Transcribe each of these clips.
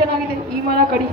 ಚೆನ್ನಾಗಿದೆ ಈ ಮರ ಕಡಿ.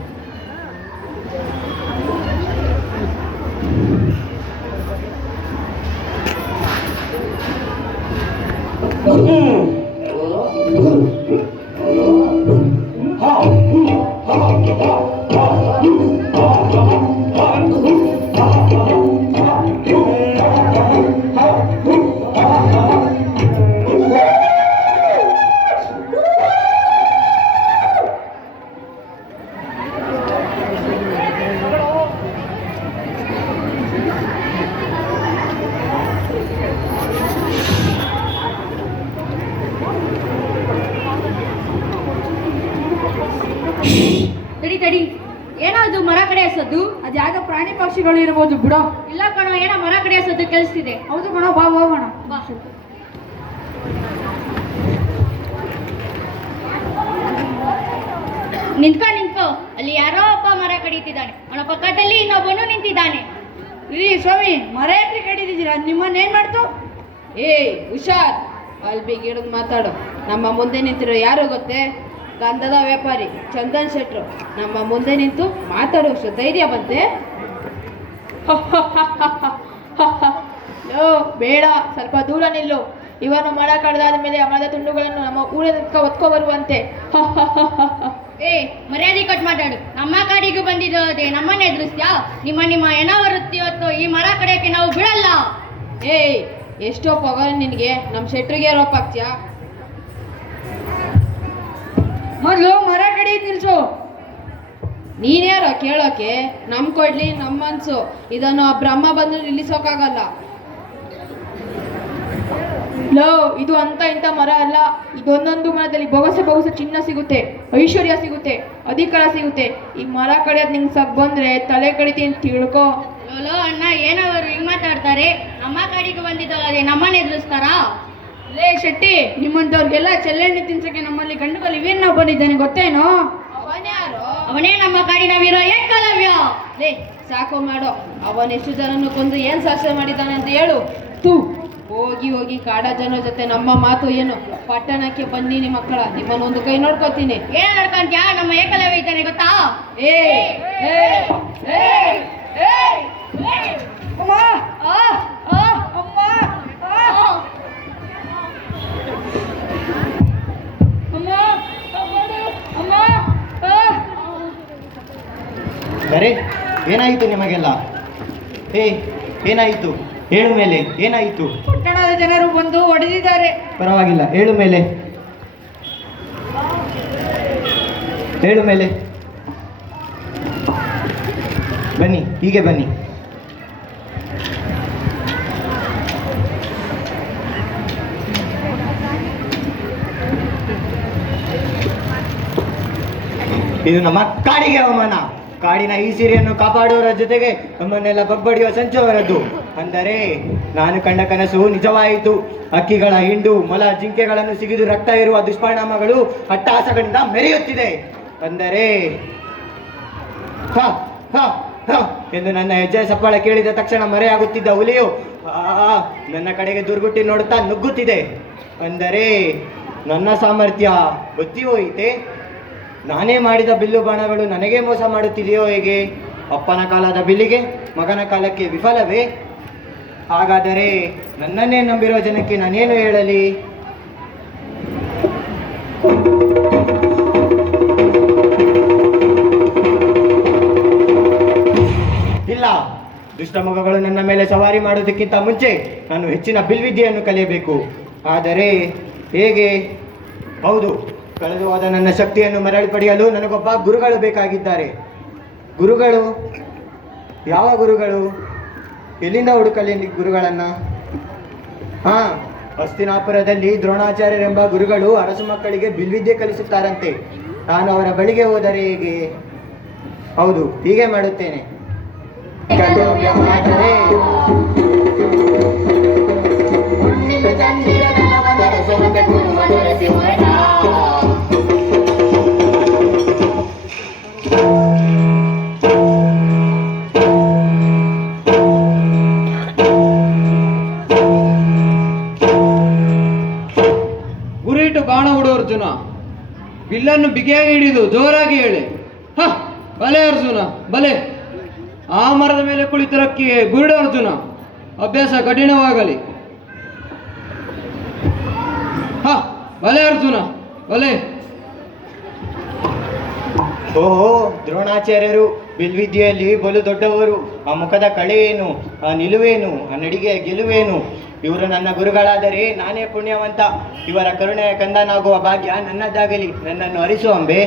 ತಡಿ ತಡಿ, ಏನದು ಮರ ಕಡೆ ಹಸದ್ದು? ಅದು ಯಾವ್ದೋ ಪ್ರಾಣಿ ಪಕ್ಷಿಗಳು ಇರ್ಬೋದು ಬಿಡೋ. ಇಲ್ಲ ಕಣೋ, ಏನೋ ಮರ ಕಡೆ ಹಸದ್ದು ಕೇಳಿಸ್ತಿದೆ. ಹೌದು ಕಣೋ, ಬಾ ಹೋಗೋಣ. ಬಾ. ನಿಂತ್ಕೋ, ಅಲ್ಲಿ ಯಾರೋ ಒಬ್ಬ ಮರ ಕಡಿತಿದ್ದಾನೆ. ಅವನ ಪಕ್ಕದಲ್ಲಿ ಇನ್ನೊಬ್ಬನು ನಿಂತಿದ್ದಾನೆ. ಇರಿ ಸ್ವಾಮಿ, ಮರ ಯಾಕೆ ಕಡಿದಿದ್ದೀರಾ? ನಿಮ್ಮನ್ನ ಏನ್ ಮಾಡ್ತು? ಹುಷಾರ್, ಅಲ್ಲಿ ಗಿಡದ್ ಮಾತಾಡು. ನಮ್ಮ ಮುಂದೆ ನಿಂತಿರೋ ಯಾರು ಗೊತ್ತೇ? ಗಂಧದ ವ್ಯಾಪಾರಿ ಚಂದನ್ ಶೆಟ್ರು ನಮ್ಮ ಮುಂದೆ ನಿಂತು ಮಾತಾಡೋಷ್ಟು ಧೈರ್ಯ ಬಂತೆ? ಬೇಡ, ಸ್ವಲ್ಪ ದೂರ ನಿಲ್ಲು. ಇವನು ಮರ ಕಡ್ದಾದ ಮೇಲೆ ಆ ಮರದ ತುಂಡುಗಳನ್ನು ನಮ್ಮ ಊರಿನ ಹೊತ್ಕೊ ಬರುವಂತೆ. ಮರ್ಯಾದೆ ಕಟ್ ಮಾತಾಡು. ನಮ್ಮ ಕಾಡಿಗೆ ಬಂದಿರೋದೇ ನಮ್ಮನ್ನ ಎದುರಿಸ್ತ್ಯಾ? ನಿಮ್ಮ ಹೆಣ ಬರುತ್ತೆ ಇವತ್ತು. ಈ ಮರ ಕಡೆಯಕ್ಕೆ ನಾವು ಬಿಡಲ್ಲ. ಎಷ್ಟೋ ಪಗಾರ ನಿನಗೆ, ನಮ್ಮ ಶೆಟ್ರಿಗೆ ರೋಪ್ ಹಾಕ್ತೀಯಾ? ಮೊದಲು ಮರ ಕಡಿ ನಿಲ್ಸು. ನೀನ್ಯಾರೋ ಕೇಳೋಕೆ? ನಮ್ ಕೊಡ್ಲಿ ನಮ್ಮ ಮನ್ಸು. ಇದನ್ನು ಆ ಬ್ರಹ್ಮ ಬಂದು ನಿಲ್ಲಿಸೋಕ್ಕಾಗಲ್ಲ. ಇದು ಅಂತ ಇಂಥ ಮರ ಅಲ್ಲ. ಇದೊಂದೊಂದು ಮರದಲ್ಲಿ ಬೊಗಸೆ ಚಿನ್ನ ಸಿಗುತ್ತೆ, ಐಶ್ವರ್ಯ ಸಿಗುತ್ತೆ, ಅಧಿಕಾರ ಸಿಗುತ್ತೆ. ಈ ಮರ ಕಡಿಯೋದು ನಿಂಗೆ ಸಗ್ ಬಂದ್ರೆ ತಲೆ ಕಡಿತೀನಿ ತಿಳ್ಕೊ. ಲೋ ಅಣ್ಣ, ಏನವರು ಹಿಂಗ್ ಮಾತಾಡ್ತಾರೆ? ನಮ್ಮ ಕಾಡಿಗೆ ಬಂದಿದ್ದಲ್ಲ, ನಮ್ಮನ್ನ ಎದುರಿಸ್ತಾರಾ? ಲೇ ಶೆಟ್ಟಿ, ನಿಮ್ಮಂಥವ್ರಿಗೆಲ್ಲ ಚೆಲ್ಲೆಣ್ಣೆ ತಿನ್ಸಕ್ಕೆ ನಮ್ಮಲ್ಲಿ ಗಂಡುಗಲ್ಲಿ ಇವೇನ್ ನಾವು ಬಂದಿದ್ದಾನೆ ಗೊತ್ತೇನೋ? ಅವನೇ ನಮ್ಮ ಕಾಡಿನ ವೀರ ಏಕಲವ್ಯ. ಲೇ ಸಾಕು ಮಾಡೋ. ಅವನೆಷ್ಟು ಜನನ್ನು ಕೊಂದು ಏನ್ ಸಾಹಸ ಮಾಡಿದ್ದಾನೆ ಅಂತ ಹೇಳು. ಹೋಗಿ ಹೋಗಿ ಕಾಡ ಜನ ಜೊತೆ ನಮ್ಮ ಮಾತು ಏನು? ಪಟ್ಟಣಕ್ಕೆ ಬನ್ನಿ ಮಕ್ಕಳ, ನಿಮ್ಮನ್ನೊಂದು ಕೈ ನೋಡ್ಕೋತೀನಿ. ಏನ್ ನೋಡ್ಕೊಂತ್ಯಾ? ನಮ್ಮ ಏಕಲವ್ಯ ಇದ್ದಾನೆ ಗೊತ್ತಾ? ಅರೆ, ಏನಾಯಿತು ನಿಮಗೆಲ್ಲ? ಏನಾಯಿತು? ಹೇಳು ಮೇಲೆ, ಏನಾಯಿತು? ಪಟ್ಟಣದ ಜನರು ಬಂದು ಹೊಡೆದಿದ್ದಾರೆ. ಪರವಾಗಿಲ್ಲ, ಹೇಳು ಮೇಲೆ, ಹೇಳು ಮೇಲೆ. ಬನ್ನಿ, ಹೀಗೆ ಬನ್ನಿ. ಇದು ನಮ್ಮ ಕಾಡಿಗೆ ಅವಮಾನ. ಕಾಡಿನ ಈ ಸಿರಿಯನ್ನು ಕಾಪಾಡುವವರ ಜೊತೆಗೆ ನಮ್ಮನ್ನೆಲ್ಲ ಬಗ್ಬಡಿಯುವ ಸಂಚವರದ್ದು. ಅಂದರೆ ನಾನು ಕಂಡ ಕನಸು ನಿಜವಾಯಿತು. ಹಕ್ಕಿಗಳ ಹಿಂಡು, ಮೊಲ, ಜಿಂಕೆಗಳನ್ನು ಸಿಗಿದು ರಕ್ತ ಇರುವ ದುಷ್ಪರಿಣಾಮಗಳು ಅಟ್ಟಹಾಸಗಳಿಂದ ಮೆರೆಯುತ್ತಿದೆ. ಅಂದರೆ ಹ ಹ ಹ ಎಂದು ನನ್ನ ಹೆಜ್ಜೆ ಸಪ್ಪಳ ಕೇಳಿದ ತಕ್ಷಣ ಮರೆಯಾಗುತ್ತಿದ್ದ ಹುಲಿಯು ನನ್ನ ಕಡೆಗೆ ದುರ್ಗುಟ್ಟಿ ನೋಡುತ್ತಾ ನುಗ್ಗುತ್ತಿದೆ. ಅಂದರೆ ನನ್ನ ಸಾಮರ್ಥ್ಯ ಗೊತ್ತಿ ಹೋಯಿತೆ. ನಾನೇ ಮಾಡಿದ ಬಿಲ್ಲು ಬಾಣಗಳು ನನಗೇ ಮೋಸ ಮಾಡುತ್ತಿದೆಯೋ ಹೇಗೆ? ಅಪ್ಪನ ಕಾಲದ ಬಿಲ್ಲಿಗೆ ಮಗನ ಕಾಲಕ್ಕೆ ವಿಫಲವೇ? ಹಾಗಾದರೆ ನನ್ನನ್ನೇ ನಂಬಿರೋ ಜನಕ್ಕೆ ನಾನೇನು ಹೇಳಲಿ? ಇಲ್ಲ, ದುಷ್ಟಮೃಗಗಳು ನನ್ನ ಮೇಲೆ ಸವಾರಿ ಮಾಡುವುದಕ್ಕಿಂತ ಮುಂಚೆ ನಾನು ಹೆಚ್ಚಿನ ಬಿಲ್ವಿದ್ಯೆಯನ್ನು ಕಲಿಯಬೇಕು. ಆದರೆ ಹೇಗೆ? ಹೌದು, ಕಳೆದು ಹೋದ ನನ್ನ ಶಕ್ತಿಯನ್ನು ಮರಳಿ ಪಡೆಯಲು ನನಗೊಬ್ಬ ಗುರುಗಳು ಬೇಕಾಗಿದ್ದಾರೆ. ಗುರುಗಳು? ಯಾವ ಗುರುಗಳು? ಎಲ್ಲಿಂದ ಹುಡುಕಲಿ ಗುರುಗಳನ್ನು? ಹಸ್ತಿನಾಪುರದಲ್ಲಿ ದ್ರೋಣಾಚಾರ್ಯರೆಂಬ ಗುರುಗಳು ಅರಸು ಮಕ್ಕಳಿಗೆ ಬಿಲ್ವಿದ್ಯೆ ಕಲಿಸುತ್ತಾರಂತೆ. ನಾನು ಅವರ ಬಳಿಗೆ ಹೋದರೆ ಹೇಗೆ? ಹೌದು, ಹೀಗೆ ಮಾಡುತ್ತೇನೆ. ಗುರಿಯಿಟ್ಟು ಬಾಣ ಹುಡು ಅರ್ಜುನ. ಬಿಲ್ಲನ್ನು ಬಿಗಿಯಾಗಿ ಹಿಡಿದು ಜೋರಾಗಿ ಹೇಳಿ. ಹ, ಬಲೆ ಅರ್ಜುನ ಬಲೆ. ಆ ಮರದ ಮೇಲೆ ಕುಳಿತಿರಕ್ಕಿಗೆ ಗುರುಡ ಅರ್ಜುನ, ಅಭ್ಯಾಸ ಕಠಿಣವಾಗಲಿ. ಹ, ಬಲೆ ಅರ್ಜುನ ಬಲೆ. ಓಹೋ, ದ್ರೋಣಾಚಾರ್ಯರು ಬಿಲ್ವಿದ್ಯೆಯಲ್ಲಿ ಬಲು ದೊಡ್ಡವರು. ಆ ಮುಖದ ಕಳೆ ಏನು, ಆ ನಿಲುವೇನು, ಆ ನಡಿಗೆ ಗೆಲುವೇನು. ಇವರು ನನ್ನ ಗುರುಗಳಾದರೆ ನಾನೇ ಪುಣ್ಯವಂತ. ಇವರ ಕರುಣೆಯ ಕಂದನಾಗುವ ಭಾಗ್ಯ ನನ್ನದಾಗಲಿ. ನನ್ನನ್ನು ಅರಿಸು ಅಂಬೆ.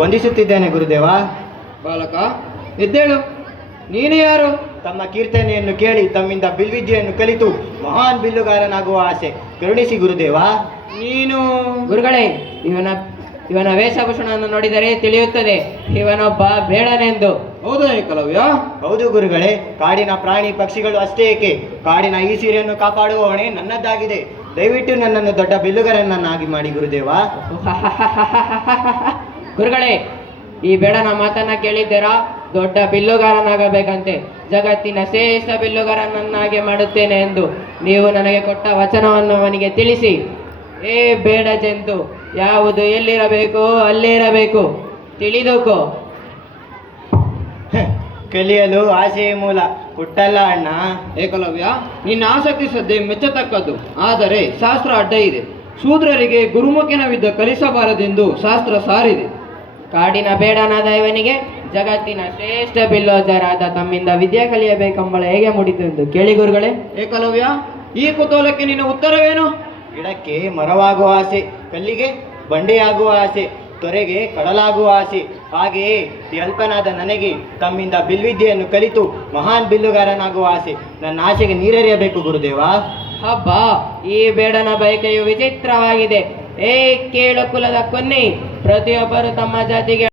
ವಂದಿಸುತ್ತಿದ್ದೇನೆ ಗುರುದೇವ. ಬಾಲಕ, ಎದ್ದೇಳು. ನೀನು ಯಾರು? ತಮ್ಮ ಕೀರ್ತನೆಯನ್ನು ಕೇಳಿ ತಮ್ಮಿಂದ ಬಿಲ್ವಿದ್ಯೆಯನ್ನು ಕಲಿತು ಮಹಾನ್ ಬಿಲ್ಲುಗಾರನಾಗುವ ಆಸೆ. ಕರುಣಿಸಿ ಗುರುದೇವ. ನೀನು ಗುರುಗಳೇ, ಇವನ ವೇಷಭೂಷಣವನ್ನು ನೋಡಿದರೆ ತಿಳಿಯುತ್ತದೆ ಇವನೊಬ್ಬ ಬೇಡನೆಂದು. ಹೌದಾ ಏಕಲವ್ಯ? ಹೌದು ಗುರುಗಳೇ. ಕಾಡಿನ ಪ್ರಾಣಿ ಪಕ್ಷಿಗಳು ಅಷ್ಟೇ ಏಕೆ, ಕಾಡಿನ ಈ ಸೀರೆಯನ್ನು ಕಾಪಾಡುವ ಹೊಣೆ ನನ್ನದಾಗಿದೆ. ದಯವಿಟ್ಟು ನನ್ನನ್ನು ದೊಡ್ಡ ಬಿಲ್ಲುಗಾರನನ್ನಾಗಿ ಮಾಡಿ ಗುರುದೇವ. ಗುರುಗಳೇ, ಈ ಬೇಡನ ಮಾತನ್ನ ಕೇಳಿದ್ದೀರಾ? ದೊಡ್ಡ ಬಿಲ್ಲುಗಾರನಾಗಬೇಕಂತೆ, ಜಗತ್ತಿನ ಶ್ರೇಷ್ಠ ಬಿಲ್ಲುಗಾರನನ್ನಾಗಿ ಮಾಡುತ್ತೇನೆ ಎಂದು ನೀವು ನನಗೆ ಕೊಟ್ಟ ವಚನವನ್ನು ಅವನಿಗೆ ತಿಳಿಸಿ. ಏ ಬೇಡ ಜಂತು, ಯಾವುದು ಎಲ್ಲಿರಬೇಕು ಅಲ್ಲೇ ಇರಬೇಕು, ತಿಳಿದುಕೋ. ಕಲಿಯಲು ಆಸೆಯೇ ಮೂಲ, ಹುಟ್ಟಲ್ಲ ಅಣ್ಣ. ಏಕಲವ್ಯ, ನಿನ್ನ ಆಸಕ್ತಿ ಶ್ರದ್ಧೆ ಮೆಚ್ಚತಕ್ಕದ್ದು. ಆದರೆ ಶಾಸ್ತ್ರ ಅಡ್ಡ ಇದೆ. ಶೂದ್ರರಿಗೆ ಗುರುಮುಖಿನ ವಿದ್ಯೆ ಕಲಿಸಬಾರದೆಂದು ಶಾಸ್ತ್ರ ಸಾರಿದೆ. ಕಾಡಿನ ಬೇಡನಾದ ಇವನಿಗೆ ಜಗತ್ತಿನ ಶ್ರೇಷ್ಠ ಬಿಲ್ಲೋಜರಾದ ತಮ್ಮಿಂದ ವಿದ್ಯೆ ಕಲಿಯಬೇಕೆಂಬ ಹೇಗೆ ಮೂಡಿತು ಎಂದು ಕೇಳಿ ಗುರುಗಳೇ. ಏಕಲವ್ಯ, ಈ ಕುತೂಹಲಕ್ಕೆ ನಿನ್ನ ಉತ್ತರವೇನು? ಗಿಡಕ್ಕೆ ಮರವಾಗುವ ಆಸೆ, ಕಲ್ಲಿಗೆ ಬಂಡೆಯಾಗುವ ಆಸೆ, ತೊರೆಗೆ ಕಡಲಾಗುವ ಆಸೆ. ಹಾಗೆಯೇ ಈ ಅಲ್ಪನಾದ ನನಗೆ ತಮ್ಮಿಂದ ಬಿಲ್ವಿದ್ಯೆಯನ್ನು ಕಲಿತು ಮಹಾನ್ ಬಿಲ್ಲುಗಾರನಾಗುವ ಆಸೆ. ನನ್ನ ಆಸೆಗೆ ನೀರೆರೆಯಬೇಕು ಗುರುದೇವ. ಹಬ್ಬ, ಈ ಬೇಡನ ಬಯಕೆಯು ವಿಚಿತ್ರವಾಗಿದೆ. ಏ ಕೇಳು ಕುಲದ ಕೊನ್ನಿ, ಪ್ರತಿಯೊಬ್ಬರು ತಮ್ಮ ಜಾತಿಗೆ